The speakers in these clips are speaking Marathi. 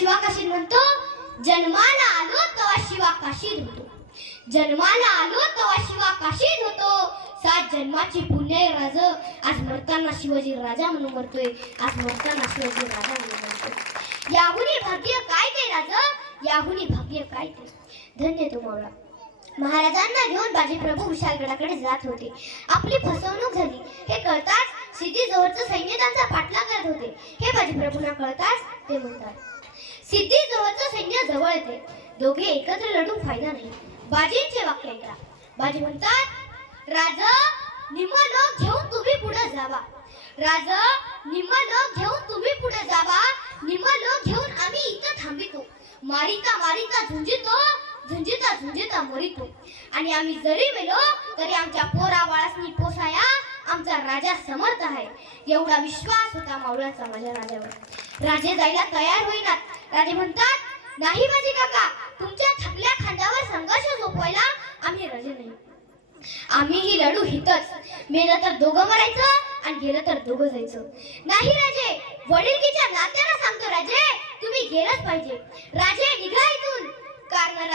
शिवाकाशीत म्हणतो, जन्माला आलो तेव्हा शिवाकाशीत होतो, जन्माला आलो तेव्हा शिवाकाशीत होतो, 7 जन्माची पुण्य राज, आज मरताना शिवाजी राजा म्हणून मरतोय, आज मरताना शिवाजी राजा म्हणून मरतोय। याहुनी भाग्य काय ते राज, याहुनी भाग्य काय ते। धन्य तो मावळा। महाराजांना घेऊन बाजीप्रभू विशाळगडाकडे जात होते। आपली फसवणूक झाली हे कळताच सिद्धी-जोहरचं सैन्य त्यांचा पाठलाग करत होते। हे बाजीप्रभूंना कळताच ते म्हणतात, सिद्धी-जोहरचं सैन्य जवळ येते, दोघे एकत्र लढून फायदा नाही। बाजींचे वाक्य ऐका। बाजी म्हणतात, राज निम्मा लोक घेऊन तुम्ही पुढे जावा, राज निम्मा लोक घेऊन तुम्ही पुढे जावा, निम्मा लोक घेऊन आम्ही इथं थांबितो, मारिता मारिता झुंजितो, झुंजिता झुंजिता मरितो, आणि आम्ही जरी मेलो तरी आमच्या पोरा बाळासनी पोसाया आमचा राजा समर्थ आहे। एवढा विश्वास होता मावळ्याचा माझ्या राजावर। राजे जायला तयार होईनात। राजे म्हणतात, नाही बाजी काका, तुमच्या थकल्या खांद्यावर संघर्ष झोपवायला आम्ही राजे नाही, आम्हीही लढू हितच, मेलं तर दोघं मरायचं आणि गेलं तर दोघं जायचं। नाही राजे, वडिलकीच्या नात्यानं सांगतो राजे, तुम्ही गेलंच पाहिजे। राजे निघा इथून, कारण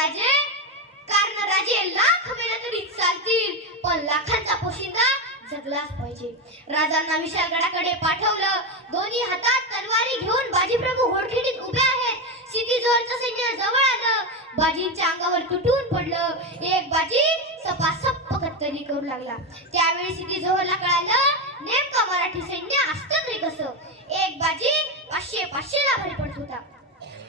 राजे लाख मेलं तरी चालतील, पण लाखांचा पोशिंदा जगलाच पाहिजे। राजांना विशाळगडाकडे पाठवलं। दोन्ही हातात तलवारी घेऊन बाजीप्रभू घोडखिंडीत उभे आहेत। सिद्धी-जोहरचं सैन्य जवळ आलं। बाजींच्या अंगावर तुटून पडलं। एक बाजी सपासप कत्तली करू लागला। त्यावेळी सिद्धी-जोहरला कळालं, नेमकं मराठी सैन्य असतं तरी कसं। एक बाजी 500-500ला बळी पडत होता।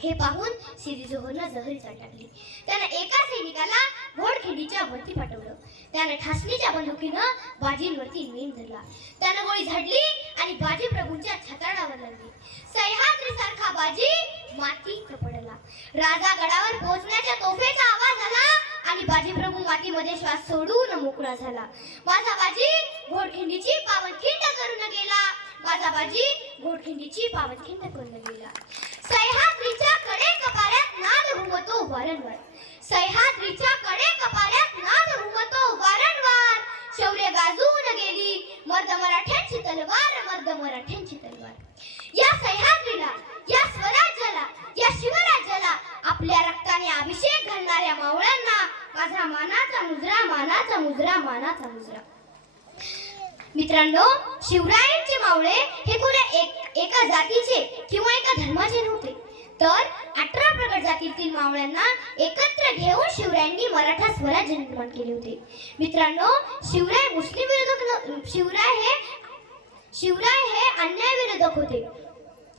हे पाहून सिद्धी-जोहरला जहरी चाल टाकली। त्याने एका सैनिकाला घोडखिंडीच्या वरती पाठवलं। त्याने ठासणीच्या बंदुकीनं बाजींवरती नेम धरला। त्याने गोळी झाडली आणि बाजीप्रभूंच्या छाताडावर लागली। सह्याद्रीसारखा बाजी मातीत पडला। राजा गडावर पोहोचण्याच्या तोफेचा आवाज आला आणि बाजीप्रभू मातीमध्ये श्वास सोडून मोकळा झाला। माझा बाजी घोडखिंडीची पावनखिंड करून गेला, माझा बाजी घोडखिंडीची पावनखिंड करून गेला। सह्याद्रीच्या कडे कपाऱ्यात नाद घुमतो वारंवार, सह्याद्रीच्या कडे कपाऱ्यात नाद घुमतो वारंवार, शौर्य गाजून गेली मर्द मराठ्यांची तलवार, मर्द मराठ्यांची तलवार। या सह्याद्रीला, या स्वराज्याला, या शिवराज्याला आपल्या रक्ताने अभिषेक घालणाऱ्या मावळ्यांना माझा मानाचा मुजरा, मानाचा मुजरा, मानाचा मुजरा। मित्रांनो, शिवरायांचे मावळे हे कोण्या एका जातीचे किंवा एका धर्माचे नव्हते, तर 18 प्रगट जातीतील मावळ्यांना एकत्र घेऊन शिवरायांनी मराठा स्वराज्य निर्माण केले होते। मित्रांनो, शिवराय मुस्लिम विरोधक, शिवराय हे अन्याय विरोधक होते।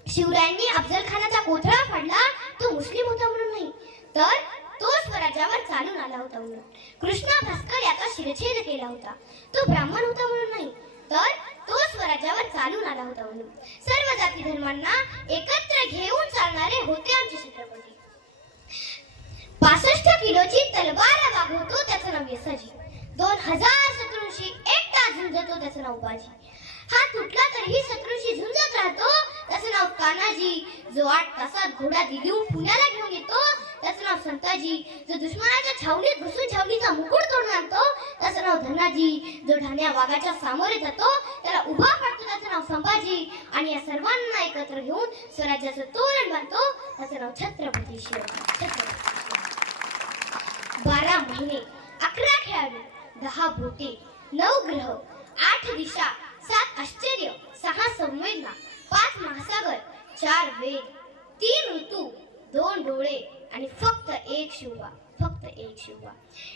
शिवरायांनी अफजल खानाचा कोथळा फाडला, तो मुस्लिम होता म्हणून नाही, तर तो स्वराज्यावर चालून आला होता म्हणून। कृष्णा भास्कर याचा शिरछेद केला होता, तो ब्राह्मण होता म्हणून नाही, तर तो स्वराज्यावर चालून आला होता म्हणून। सर्व जाती धर्मांना एकत्र घेऊन चालणारे होते आमचे छत्रपती। 65 किलोची तलवार वागवतो त्याचं नाव यसाजी, 2000 शत्रूंशी एकटा झुंजतो त्याचं नाव बाजी, हात तुटला तरीही शत्रूंशी झुंजत राहतो त्याचं नाव तानाजी, जो 8 तासात घोडा दिल्लीहून पुण्याला घेऊन येतो त्याचं नाव संताजी, जो दुश्मनाच्या छावणीत घुसून छावणीचा मुकुट तोडून आणतो त्याचं नाव धनाजी, जो ठाण्या वाघाच्या सामोरे जातो त्याला उभा पाडतो त्याचं नाव संभाजी, आणि या सर्वांना एकत्र घेऊन स्वराज्याचं तोरण बांधतो त्याचं नाव छत्रपती शिवाजी। 12 महिने, 11 खेळाडू, 10 बोटे, 9 ग्रह, 8 दिशा, 7 आश्चर्य, 6 संवेदना, 5 महासागर, 4 वेद, 3 ऋतू, 2 डोळे आणि फक्त एक शिवबा, फक्त एक शिवबा।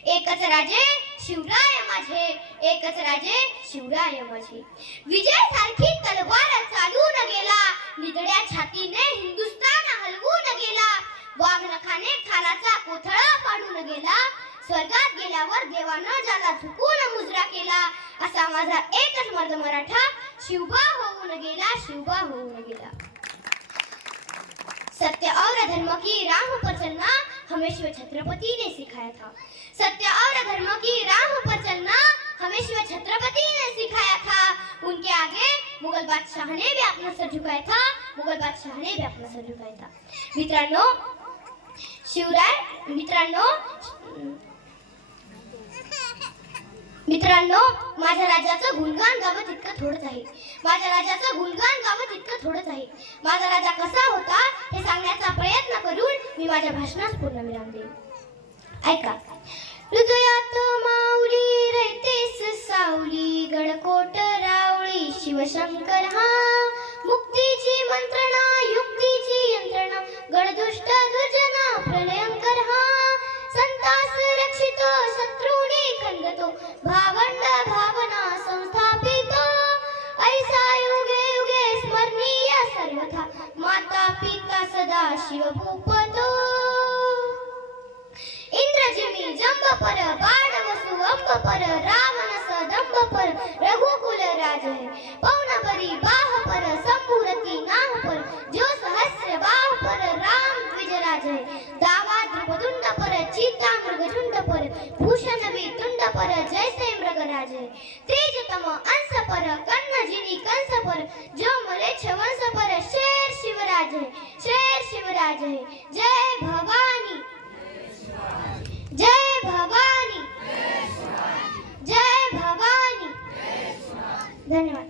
एकच राजे शिवराय माझे, एकच राजे शिवराय माझे। विजय सारखी तलवार चालून गेला, निधड्या छातीने हिंदुस्थान हलवून गेला, वाघ नखाने खानाचा कोथळा फाडून गेला, स्वर्गात गेल्यावर देवानं ज्याला झुकून मुजरा केला, असा माझा एकच मर्द मराठा शिवबा होऊन गेला, शिवबा होऊन गेला। सत्य और धर्म की राह पर चलना हमें शिव छत्रपति ने सिखाया था, सत्य और धर्म की राह पर चलना हमें शिव छत्रपति ने सिखाया था। उनके आगे मुगल बादशाह ने भी अपना सर झुकाया था, मुगल बादशाह ने भी अपना सर झुकाया था। मित्रांनो, माझ्या राजाचं गुणगान गावं तितकं थोडंच आहे, माझ्या राजाचं गुणगान गावं तितकं थोडंच आहे। माझा राजा कसा होता हे सांगण्याचा प्रयत्न करून मी माझ्या भाषणास पूर्ण विराम देईन. ऐका. हृदयात माऊली रयतेस सावली, गडकोट रावळी शिवशंकर हा. मुक्तीची मंत्रणा युक्तीची यंत्रणा, गडदुष्ट दुर्जना प्रलयंकर हा. संतास रक्षितो शत्रूने खंडतो, भावंड भावना संस्थापितो. ऐसा युगे युगे स्मरणीय सर्वथा, माता पिता सदा शिव भूपतो. इंद्रजिमी जंबपर, बाणवसु अंबपर, रावणस दंबपर, रघुकुल राजय. पौनपरी बाहपर, संभूरती नाहपर, जो सहस्र बाहपर, राम द्विजराजय. दावाद्रुपदुंडपर, चिता मृगझुंडपर, भूषण वितुंडपर, जैसे मृगराजय. तेजतम अंशपर, कन्नजिनी कंसपर, जो मलेच्छ वंशपर, शेर शिवराजय. शेर शिवराजय. जय भवानी, जय भवानी, जय भवानी. धन्यवाद.